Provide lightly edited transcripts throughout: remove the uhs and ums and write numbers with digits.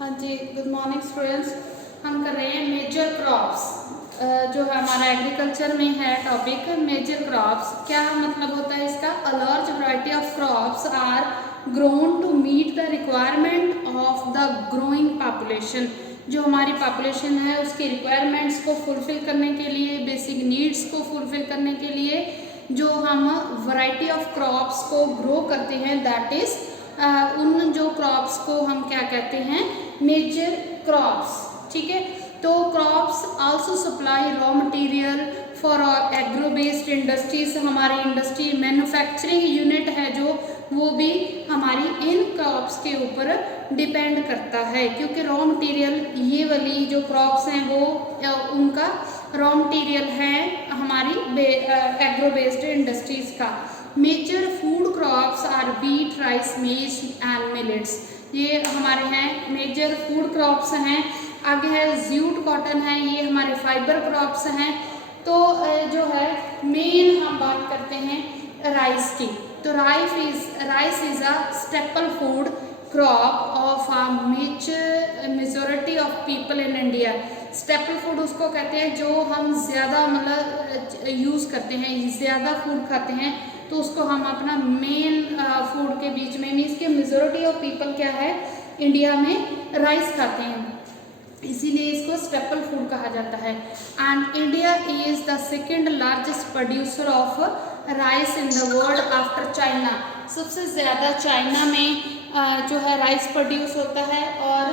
हाँ जी, good morning students. हम कर रहे हैं मेजर क्रॉप्स, जो है हमारा एग्रीकल्चर में है टॉपिक। मेजर क्रॉप्स क्या मतलब होता है इसका? A large variety of crops are grown to meet the requirement of the growing population. जो हमारी पॉपुलेशन है उसके रिक्वायरमेंट्स को फुलफिल करने के लिए, बेसिक नीड्स को फुलफिल करने के लिए जो हम वैरायटी ऑफ क्रॉप्स को ग्रो करते हैं, दैट इज उन जो क्रॉप्स को हम क्या कहते हैं? Major crops. ठीक है, तो crops also supply raw material for agro based industries. हमारी इंडस्ट्री मैन्युफैक्चरिंग यूनिट है जो, वो भी हमारी इन क्रॉप्स के ऊपर डिपेंड करता है, क्योंकि रॉ मटेरियल ये वाली जो क्रॉप्स हैं वो उनका रॉ मटेरियल है हमारी एग्रो बेस्ड इंडस्ट्रीज का। Major food crops are wheat, rice, maize and millets. ये हमारे हैं मेजर फूड क्रॉप्स हैं। आगे है ज्यूट कॉटन है, ये हमारे फाइबर क्रॉप्स हैं। तो जो है मेन हम बात करते हैं राइस की। तो rice is a staple food crop of a majority of people in India. Staple food उसको कहते हैं जो हम ज़्यादा मतलब यूज़ करते हैं, ज़्यादा फूड खाते हैं, तो उसको हम अपना मेन फूड के बीच में, मीन्स के मेजॉरिटी ऑफ पीपल क्या है इंडिया में राइस खाते हैं, इसीलिए इसको स्टेपल फूड कहा जाता है। And India is the second largest producer of rice in the world after China. सबसे ज़्यादा चाइना में जो है राइस प्रोड्यूस होता है, और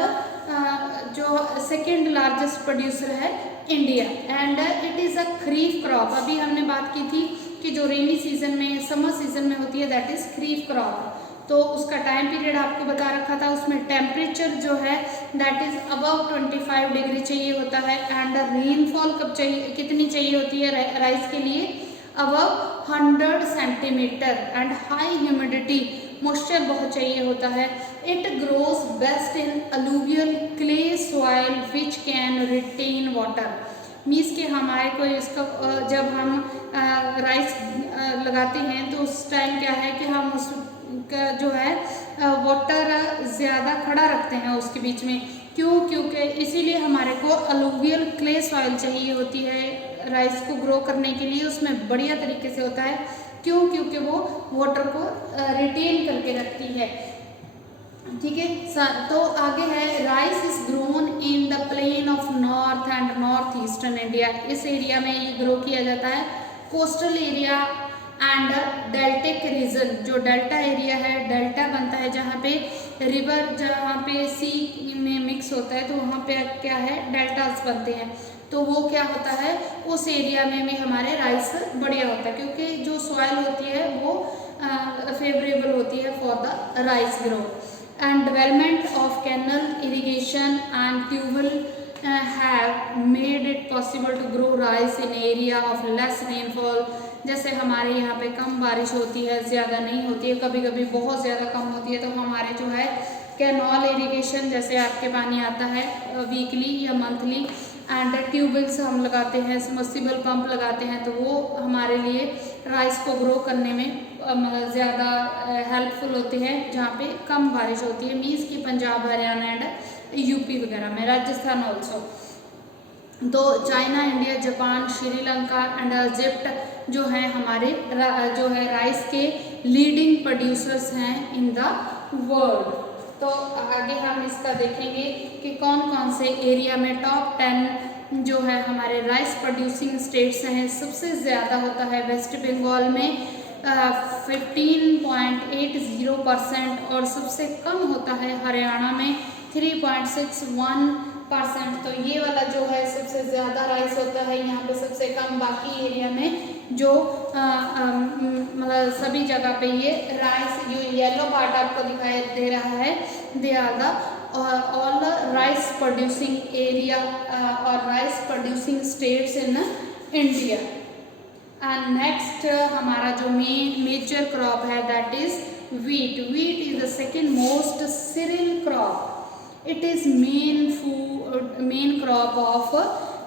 जो सेकेंड लार्जेस्ट प्रोड्यूसर है India. And it is a kharif crop. अभी हमने बात की थी कि जो रेनी सीजन में, समर सीजन में होती है, दैट इज़ खरीफ क्रॉप। तो उसका टाइम पीरियड आपको बता रखा था, उसमें टेम्परेचर जो है दैट इज़ अबव 25 डिग्री चाहिए होता है। एंड रेनफॉल कब चाहिए, कितनी चाहिए होती है राइस के लिए? Above 100 centimetre. And high humidity, moisture बहुत चाहिए होता है। It grows best in alluvial clay soil which can retain water. Means के हमारे को इसका जब हम राइस लगाते हैं तो उस टाइम क्या है कि हम उसका जो है वाटर ज़्यादा खड़ा रखते हैं उसके बीच में। क्यों? क्योंकि इसीलिए हमारे को अलूवियल क्ले सॉइल चाहिए होती है राइस को ग्रो करने के लिए, उसमें बढ़िया तरीके से होता है। क्यों? क्योंकि वो वाटर को रिटेन करके रखती है। ठीक है, तो आगे है rice is grown in the plain of north and north eastern India. इस एरिया में ये ग्रो किया जाता है। Coastal area and deltaic region, जो डेल्टा एरिया है, डेल्टा बनता है जहाँ पे रिवर, जहाँ पे सी में मिक्स होता है, तो वहाँ पे क्या है डेल्टास बनते हैं। तो वो क्या होता है, उस एरिया में भी हमारे राइस बढ़िया होता है, क्योंकि जो सॉइल होती है वो फेवरेबल होती है for the rice growth. And development of canal irrigation and tubewell have made it possible to grow rice in area of less rainfall। जैसे हमारे यहाँ पे कम बारिश होती है, ज़्यादा नहीं होती है, कभी कभी बहुत ज़्यादा कम होती है, तो हमारे जो है कैनॉल इरिगेशन, जैसे आपके पानी आता है वीकली या मंथली, एंड ट्यूबवेल्स हम लगाते हैं, सबमर्सिबल पंप लगाते हैं, तो वो हमारे लिए राइस को ग्रो करने में ज़्यादा हेल्पफुल होते हैं जहाँ पे कम बारिश होती है, मीन्स की पंजाब, हरियाणा एंड यूपी वगैरह में, राजस्थान ऑल्सो। तो China, India, Japan, Sri Lanka and Egypt जो हैं हमारे जो है राइस के लीडिंग प्रोड्यूसर्स हैं इन द वर्ल्ड। तो आगे हम इसका देखेंगे कि कौन कौन से एरिया में टॉप 10 जो है हमारे राइस प्रोड्यूसिंग स्टेट्स हैं। सबसे ज़्यादा होता है वेस्ट बंगाल में 15.80%, और सबसे कम होता है हरियाणा में 3.61%। तो ये वाला जो है सबसे ज़्यादा राइस होता है यहाँ पे, सबसे कम बाकी एरिया में जो मतलब सभी जगह पे ये राइस, जो येलो पार्ट आपको दिखाई दे रहा है, they are the all rice producing area और rice producing states in India. And next हमारा जो मेजर क्रॉप है that is wheat. Wheat is the second most cereal crop. It is main crop of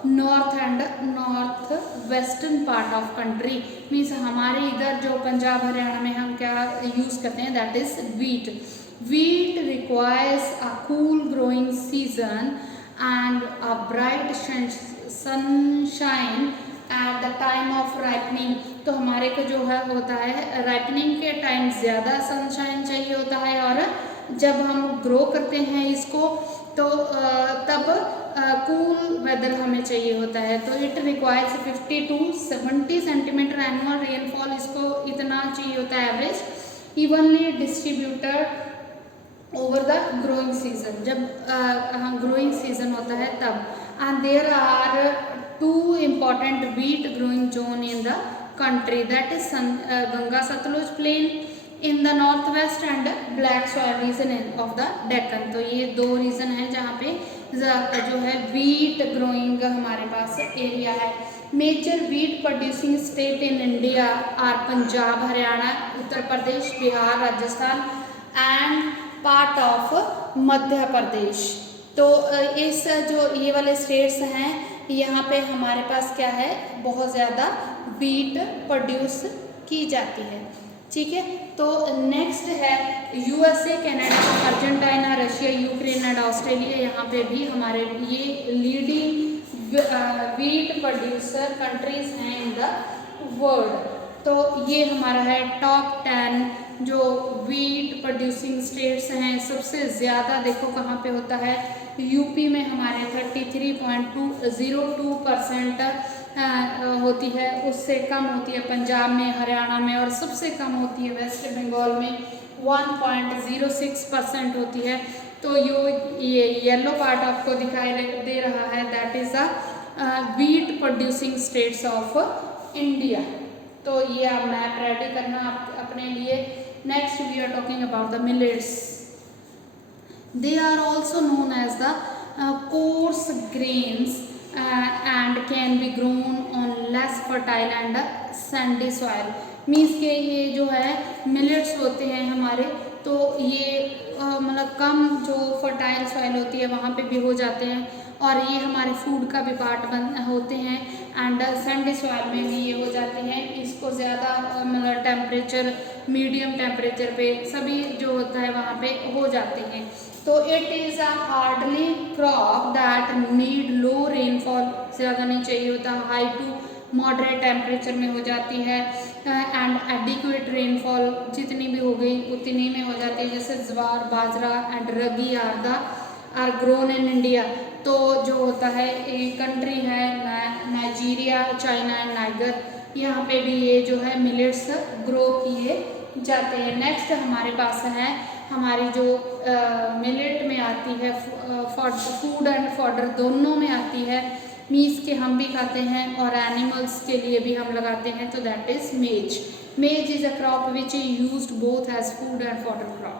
north and north western part of country. Means हमारे इधर जो पंजाब हरियाणा में हम क्या use करते हैं, that is wheat. Wheat requires a cool growing season and a bright sunshine at the time of ripening. तो हमारे को जो है होता है राइपनिंग के टाइम ज़्यादा सनशाइन चाहिए होता है, और जब हम ग्रो करते हैं इसको तो तब कूल वेदर हमें चाहिए होता है। तो it requires 50 to 70 centimetre annual rainfall, इसको इतना चाहिए होता है average, evenly distributed over the growing season, जब ग्रोइंग सीजन होता है तब। And there are two important wheat growing zone in the country, that is Ganga Satluj plain in the northwest and black soil region of the Deccan। तो ये दो reason है जहाँ पे जो है व्हीट ग्रोइंग हमारे पास एरिया है। Major wheat producing state in India are Punjab, Haryana, Uttar Pradesh, Bihar, Rajasthan and part of Madhya Pradesh. तो इस जो ये वाले स्टेट्स हैं यहाँ पे हमारे पास क्या है, बहुत ज़्यादा व्हीट प्रोड्यूस की जाती है। ठीक है, तो नेक्स्ट है USA, Canada, Argentina, Russia, Ukraine and Australia. यहाँ पे भी हमारे ये लीडिंग व्हीट प्रोड्यूसर कंट्रीज हैं इन द वर्ल्ड। तो ये हमारा है टॉप 10 जो व्हीट प्रोड्यूसिंग स्टेट्स हैं। सबसे ज़्यादा देखो कहाँ पे होता है, यूपी में हमारे 33.202% होती है, उससे कम होती है पंजाब में, हरियाणा में, और सबसे कम होती है वेस्ट बंगाल में 1.06% होती है। तो ये येलो पार्ट आपको दिखाई दे रहा है, that is the wheat producing states of India. तो ये आप मैप रेडी करना अपने लिए। Next we are talking about the millets. They are also known as the coarse grains and can be grown on less fertile and sandy soil। Means के ये जो है मिलेट्स होते हैं हमारे, तो ये मतलब कम जो फर्टाइल सॉइल होती है वहाँ पे भी हो जाते हैं, और ये हमारे फूड का भी पार्ट होते हैं, एंड सैंडी सॉइल में भी ये हो जाते हैं। इसको ज़्यादा मतलब टेम्परेचर, मीडियम टेम्परेचर पे सभी जो होता है वहाँ पे हो जाते हैं। तो it is a hardly crop that need low rainfall, ज़्यादा नहीं चाहिए होता, हाई टू मॉडरेट टेम्परेचर में हो जाती है, एंड एडिक्वेट रेनफॉल जितनी भी हो गई उतनी में हो जाती है। जैसे jowar, bajra and ragi are grown in India. तो जो होता है एक कंट्री है नाइजीरिया, चाइना एंड नाइगर, यहाँ पे भी ये जो है मिलेट्स ग्रो किए जाते हैं। नेक्स्ट हमारे पास है हमारी जो मिलेट में आती है, फूड एंड फॉडर दोनों में आती है। मीज के हम भी खाते हैं और एनिमल्स के लिए भी हम लगाते हैं, तो that is maize. Maize is a crop which is used both as food and fodder crop.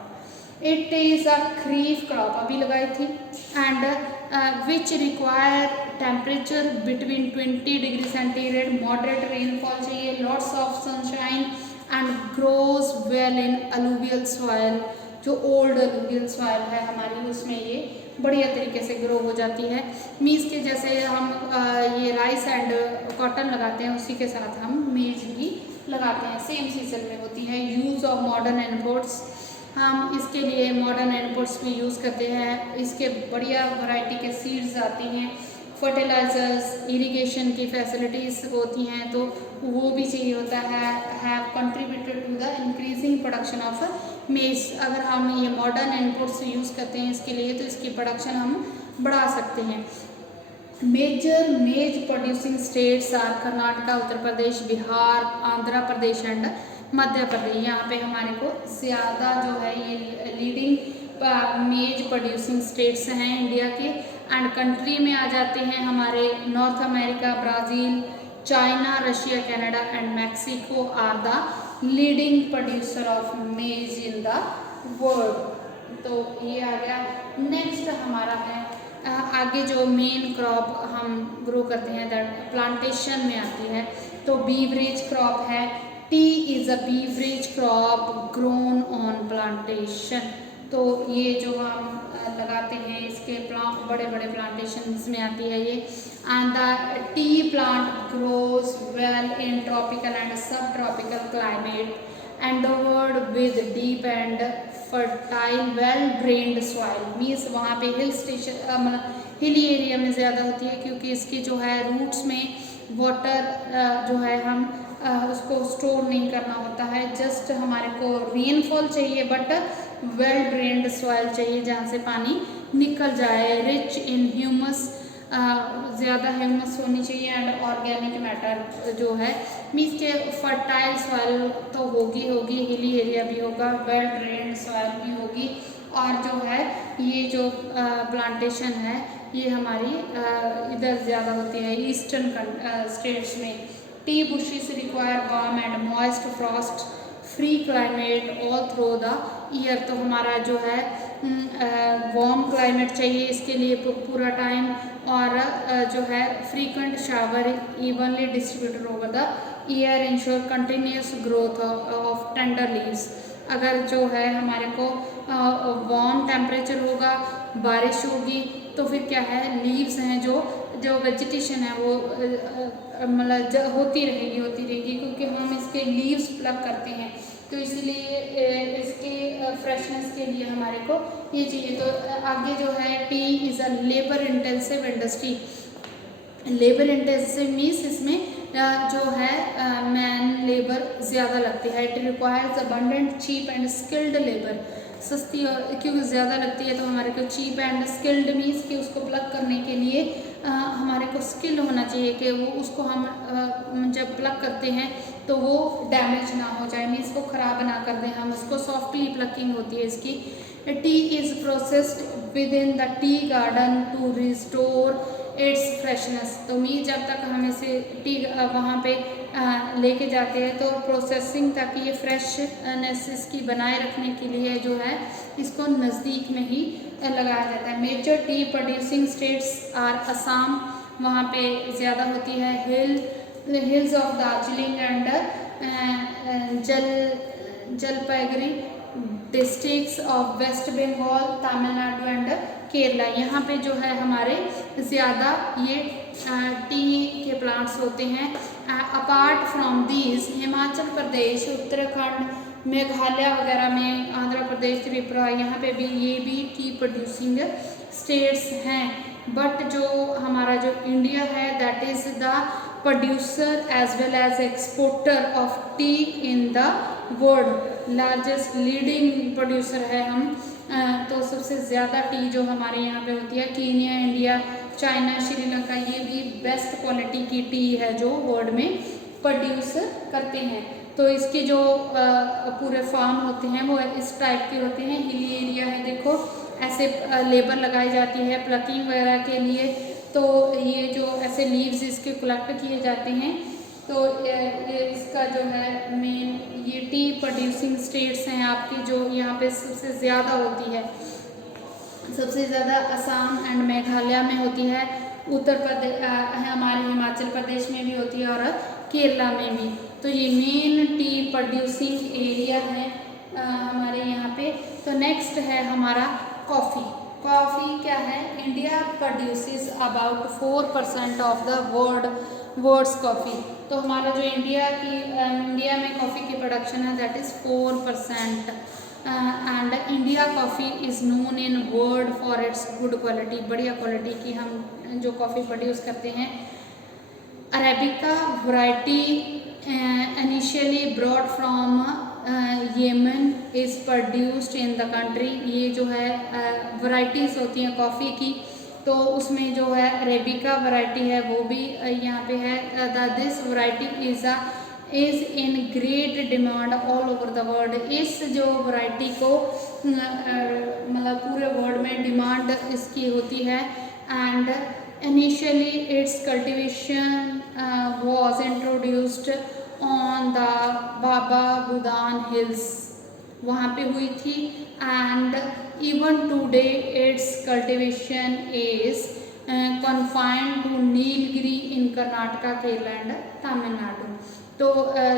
It is a kharif crop, अभी लगाई थी, and which require temperature between 20 degree centigrade, moderate rainfall चाहिए, lots of sunshine and grows well in alluvial soil. जो old alluvial soil है हमारी, उसमें ये बढ़िया तरीके से ग्रो हो जाती है। मीज के जैसे हम ये राइस एंड कॉटन लगाते हैं, उसी के साथ हम मेज भी लगाते हैं, सेम सीजन में होती है। यूज़ ऑफ मॉडर्न इनपुट्स, हम इसके लिए मॉडर्न इनपुट्स भी यूज़ करते हैं। इसके बढ़िया वैरायटी के सीड्स आती हैं, फर्टिलाइजर्स, इरिगेशन की फैसिलिटीज़ होती हैं, तो वो भी चाहिए होता है। Have contributed to the increasing production of maize. अगर हम ये मॉडर्न इनपुट्स यूज़ करते हैं इसके लिए, तो इसकी प्रोडक्शन हम बढ़ा सकते हैं। Major maize producing states are Karnataka, Uttar Pradesh, Bihar, Andhra Pradesh and Madhya Pradesh. यहाँ पे हमारे को ज़्यादा जो है ये लीडिंग मेज प्रोड्यूसिंग स्टेट्स हैं इंडिया के। एंड कंट्री में आ जाते हैं हमारे north America, Brazil, China, Russia, Canada and Mexico are the leading producer of maize in the world. तो ये आ गया। नेक्स्ट हमारा है आगे जो मेन क्रॉप हम ग्रो करते हैं, दैट प्लांटेशन में आती है। तो बीवरेज क्रॉप है। Tea is a beverage crop grown on plantation. तो ये जो हम लगाते हैं इसके बड़े बड़े प्लांटेशंस में आती है ये। And the tea plant grows well in tropical and subtropical climate endowed with deep and fertile well drained soil means वहाँ पे हिल स्टेशन मतलब हिली एरिया में ज़्यादा होती है, क्योंकि इसकी जो है रूट्स में वाटर जो है हम उसको स्टोर नहीं करना होता है। जस्ट हमारे को रेनफॉल चाहिए, बट वेल ड्रेन्ड सॉइल चाहिए जहाँ से पानी निकल जाए। रिच इन ह्यूमस, ज़्यादा ह्यूमस होनी चाहिए, एंड ऑर्गेनिक मैटर जो है मीन्स के फर्टाइल सॉइल तो होगी हिली एरिया भी होगा, वेल ड्रेन्ड सॉइल भी होगी, और जो है ये जो प्लांटेशन है ये हमारी इधर ज़्यादा होती है ईस्टर्न स्टेट्स में। T bushes require warm and moist Frost free climate all through the year. तो हमारा जो है वार्म क्लाइमेट चाहिए इसके लिए पूरा टाइम, और जो है frequent shower evenly distributed over the year ensure continuous growth of tender leaves. अगर जो है हमारे को वार्म टेम्परेचर होगा, बारिश होगी, तो फिर क्या है लीव्स हैं जो वेजिटेशन है वो मतलब होती रहेगी, क्योंकि हम इसके लीव्स प्लग करते हैं, तो इसलिए इसके फ्रेशनेस के लिए हमारे को ये चाहिए। तो आगे जो है tea is a labour intensive industry. Labour intensive means इसमें जो है मैन लेबर ज़्यादा लगती है। It requires abundant cheap and skilled labour. सस्ती और क्योंकि ज़्यादा लगती है तो हमारे को चीप एंड स्किल्ड मीन्स कि उसको प्लग करने के लिए हमारे को स्किल होना चाहिए कि वो उसको हम जब प्लग करते हैं तो वो डैमेज ना हो जाए, मीन्स को ख़राब ना कर दें, हम उसको सॉफ्टली प्लकिंग होती है इसकी। Tea is processed within the tea garden to restore its freshness. तो मी जब तक हम इसे टी वहाँ पे लेके जाते हैं तो प्रोसेसिंग ताकि ये फ्रेशनेस इसकी बनाए रखने के लिए जो है इसको नज़दीक में ही लगाया जाता है। Major tea producing states are Assam, वहाँ पे ज़्यादा होती है hills of Darjeeling and Jalpaiguri districts of West Bengal, Tamil Nadu and Kerala. यहाँ पे जो है हमारे ज़्यादा ये टी के प्लांट्स होते हैं। Apart from these Himachal Pradesh, Uttarakhand, Meghalaya वगैरह में, आंध्र प्रदेश, त्रिपुरा, यहाँ पे भी ये भी टी प्रोड्यूसिंग स्टेट्स हैं। बट जो हमारा जो इंडिया है that is the producer as well as exporter of tea in the world. Largest leading producer है हम। तो सबसे ज़्यादा टी जो हमारे यहाँ पे होती है कीनिया, इंडिया, चाइना, श्रीलंका, ये भी बेस्ट क्वालिटी की टी है जो वर्ल्ड में प्रोड्यूस करते हैं। तो इसके जो पूरे फार्म होते हैं वो इस टाइप के होते हैं। हिली एरिया है, देखो ऐसे लेबर लगाई जाती है प्लकिंग वगैरह के लिए। तो ये जो ऐसे लीव्स इसके कलेक्ट किए जाते हैं। तो ये इसका जो है मेन ये टी प्रोड्यूसिंग स्टेट्स हैं आपकी, जो यहाँ पे सबसे ज़्यादा होती है। सबसे ज़्यादा असम एंड मेघालय में होती है, उत्तर प्रदेश हमारे हिमाचल प्रदेश में भी होती है, और केरला में भी। तो ये मेन टी प्रोड्यूसिंग एरिया है हमारे यहाँ पे। तो नेक्स्ट है हमारा कॉफ़ी। कॉफ़ी क्या है? India produces about 4% of the world's coffee. तो हमारा जो इंडिया में कॉफ़ी की प्रोडक्शन है that is 4%। And India coffee is known in world for its good quality. बढ़िया क्वालिटी की हम जो कॉफ़ी प्रोड्यूस करते हैं। Arabica variety initially brought from Yemen is produced in the country. ये जो है वैरायटीज़ होती हैं कॉफ़ी की, तो उसमें जो है अरेबिका वैरायटी है वो भी यहाँ पे है। This variety is in great demand all over the world. इस जो वैरायटी को मतलब पूरे वर्ल्ड में डिमांड इसकी होती है। And initially it's cultivation was introduced on the Baba Budan hills, वहाँ पे हुई थी। And even today it's cultivation is confined to Nilgiri in Karnataka, Kerala and Tamil Nadu. तो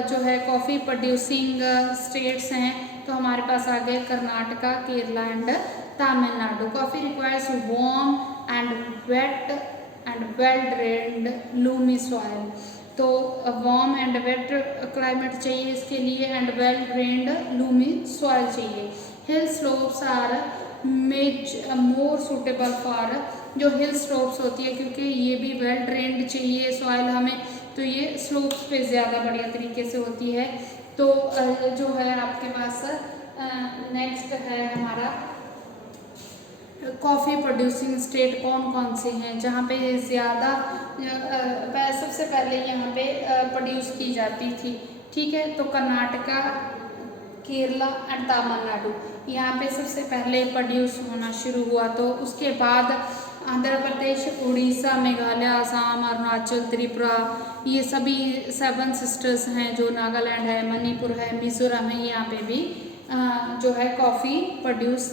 जो है कॉफ़ी प्रोड्यूसिंग स्टेट्स हैं, तो हमारे पास आ गए Karnataka, Kerala and Tamil Nadu. Coffee requires warm and wait and well drained Lumi soil. तो वार्म एंड वेट क्लाइमेट चाहिए इसके लिए, and well drained Lumi soil चाहिए। हिल slopes are more suitable for, जो हिल स्लोप्स होती है क्योंकि ये भी वेल ड्रेन्ड चाहिए सॉइल हमें, तो ये स्लोप्स पे ज़्यादा बढ़िया तरीके से होती है। तो जो है आपके पास नेक्स्ट है हमारा कॉफ़ी प्रोड्यूसिंग स्टेट कौन कौन से हैं जहाँ पे ज़्यादा सबसे पहले यहाँ पे प्रोड्यूस की जाती थी, ठीक है। तो कर्नाटका, केरला एंड तमिलनाडु, यहाँ पे सबसे पहले प्रोड्यूस होना शुरू हुआ। तो उसके बाद आंध्र प्रदेश, उड़ीसा, मेघालय, असम, अरुणाचल, त्रिपुरा, ये सभी 7 सिस्टर्स हैं, जो नागालैंड है, मणिपुर है, मिजोरम है, यहाँ पे भी जो है कॉफ़ी प्रोड्यूस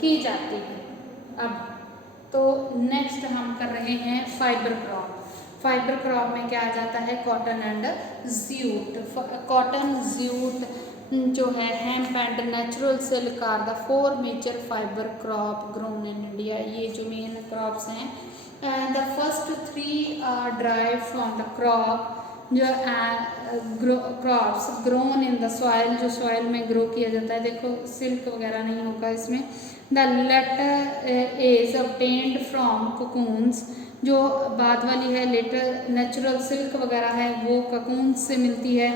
की जाती है। अब तो नेक्स्ट हम कर रहे हैं फाइबर क्रॉप। फाइबर क्रॉप में क्या आ जाता है, cotton and jute. Cotton, jute जो है, hemp and natural silk are the 4 major fibre crop grown in India. ये जो मेन क्रॉप्स हैं, the first 3 are drive from the crop, जो crops grown in the soil, जो सॉइल में grow किया जाता है। देखो सिल्क वगैरह नहीं होगा इसमें। The latter is obtained from cocoons, जो बाद वाली है लेटर नेचुरल सिल्क वगैरह है वो cocoons से मिलती है।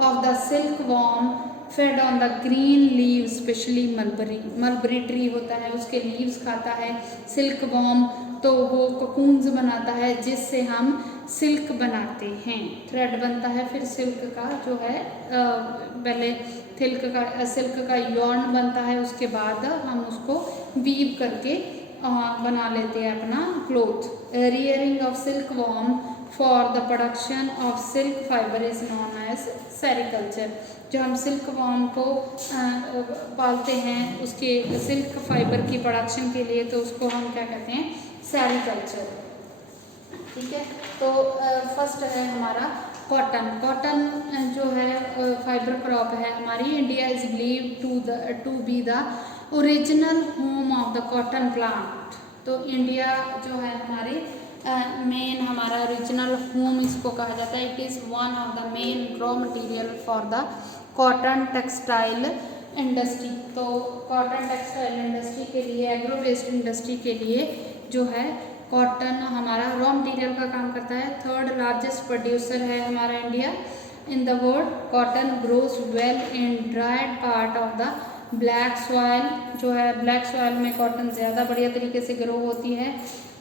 Of the silk worm fade on the green leave, specially mulberry tree होता है, उसके लीव्स खाता है सिल्क वॉर्म, तो वो cocoons बनाता है जिससे हम सिल्क बनाते हैं, थ्रेड बनता है। फिर सिल्क का जो है पहले सिल्क का यॉर्न बनता है, उसके बाद हम उसको वीव करके बना लेते हैं अपना cloth. Rearing of silkworm for the production of silk fibre is known as sericulture. जो हम सिल्क वॉर्म को पालते हैं उसके सिल्क फाइबर की प्रोडक्शन के लिए, तो उसको हम क्या कहते हैं, सेरिकल्चर, ठीक है। तो फर्स्ट है हमारा कॉटन। कॉटन जो है फाइबर क्रॉप है हमारी। India is believe to be the original home of the cotton plant. तो इंडिया जो है हमारी मेन हमारा ओरिजिनल होम इसको कहा जाता है। It is one of the main raw material for the cotton textile industry. तो कॉटन टेक्सटाइल इंडस्ट्री के लिए, एग्रो वेस्ट इंडस्ट्री के लिए जो है कॉटन हमारा रॉ मटेरियल का काम करता है। 3rd लार्जेस्ट प्रोड्यूसर है हमारा India in the world. Cotton grows well in dried part of the black soil, जो है ब्लैक सॉइल में कॉटन ज़्यादा बढ़िया तरीके से ग्रो होती है।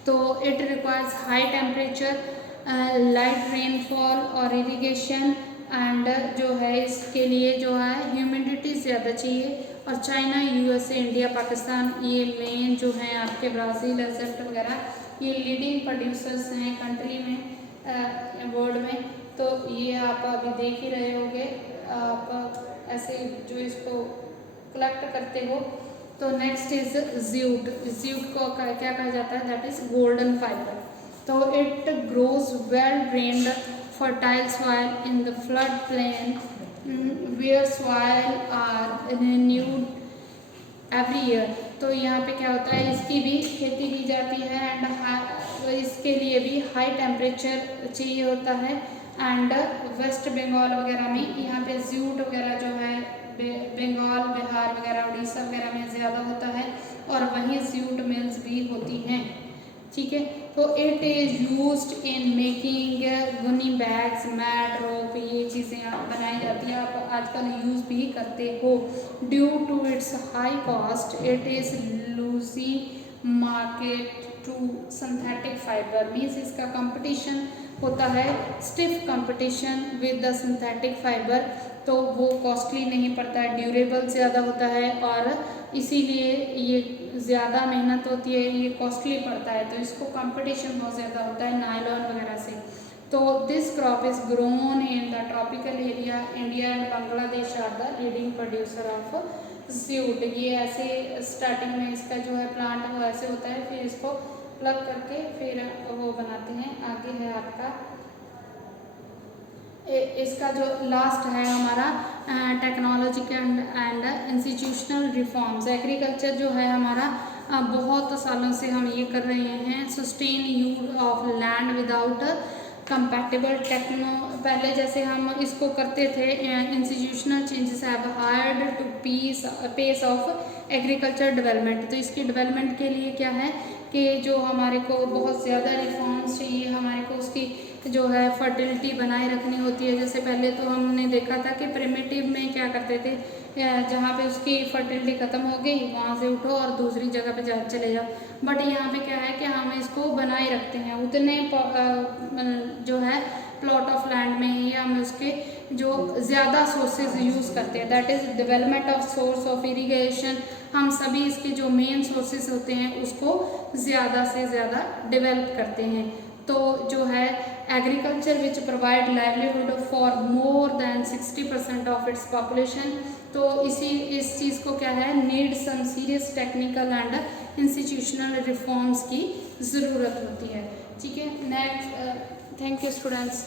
तो it requires high temperature, light rainfall और इरिगेशन, एंड जो है इसके लिए जो है ह्यूमिडिटी ज़्यादा चाहिए। और चाइना, यूएसए, इंडिया, पाकिस्तान, ये मेन जो हैं आपके, ब्राज़ील, इजिप्ट वगैरह, ये लीडिंग प्रोड्यूसर्स हैं कंट्री में, वर्ल्ड में। तो ये आप अभी देख ही रहे होंगे, आप ऐसे जो इसको कलेक्ट करते हो। तो नेक्स्ट इज ज्यूट। ज्यूट को क्या कहा जाता है, दैट इज गोल्डन फाइबर। तो it grows well drained fertile soil in the flood plain where soil are renewed every year. तो यहाँ पे क्या होता है, इसकी भी खेती की जाती है एंड इसके लिए भी हाई टेम्परेचर चाहिए होता है। एंड वेस्ट बंगाल वगैरह में यहाँ पे ज्यूट वगैरह जो है बंगाल, बिहार वगैरह, उड़ीसा वगैरह में ज़्यादा होता है, और वहीं ज्यूट मिल्स भी होती हैं, ठीक है। तो it is used in making गुनी बैग्स, मैट, रोप, ये चीज़ें बनाई जाती हैं, आप आजकल यूज़ भी करते हो। Due to its high cost it is losing market to synthetic fibre, means इसका कंपटीशन होता है, stiff competition with the synthetic fibre. तो वो कॉस्टली नहीं पड़ता है, ड्यूरेबल ज़्यादा होता है, और इसीलिए ये ज़्यादा मेहनत होती है, ये कॉस्टली पड़ता है, तो इसको कंपटीशन बहुत ज़्यादा होता है नायलॉन वगैरह से। तो this crop is grown in the tropical area. India and Bangladesh are the leading producer of jute. ये ऐसे स्टार्टिंग में इसका जो है प्लांट वो ऐसे होता है, फिर इसको प्लग करके फिर वो बनाते हैं। आगे है आपका इसका जो लास्ट है हमारा technological and institutional reforms. Agriculture जो है हमारा बहुत सालों से हम ये कर रहे हैं, sustain use of land without compatible techno, पहले जैसे हम इसको करते थे, institutional changes have hard to pace of agriculture development. तो इसकी डेवलपमेंट के लिए क्या है कि जो हमारे को बहुत ज़्यादा रिफॉर्म्स चाहिए, हमारे को उसकी जो है फर्टिलिटी बनाए रखनी होती है। जैसे पहले तो हमने देखा था कि प्रिमिटिव में क्या करते थे, जहाँ पे उसकी फर्टिलिटी ख़त्म हो गई वहाँ से उठो और दूसरी जगह पे चले जाओ। बट यहाँ पे क्या है कि हम इसको बनाए रखते हैं उतने जो है प्लॉट ऑफ लैंड में ही हम उसके जो ज़्यादा सोर्सेज यूज़ करते हैं, that is development of source of irrigation. हम सभी इसके जो मेन सोर्सेज होते हैं उसको ज़्यादा से ज़्यादा डेवलप करते हैं। तो जो है agriculture which provide livelihood for more than 60% of its population. तो इस चीज़ को क्या है, need some serious technical and institutional reforms की ज़रूरत होती है। ठीक है, नेक्स्ट, थैंक यू स्टूडेंट्स।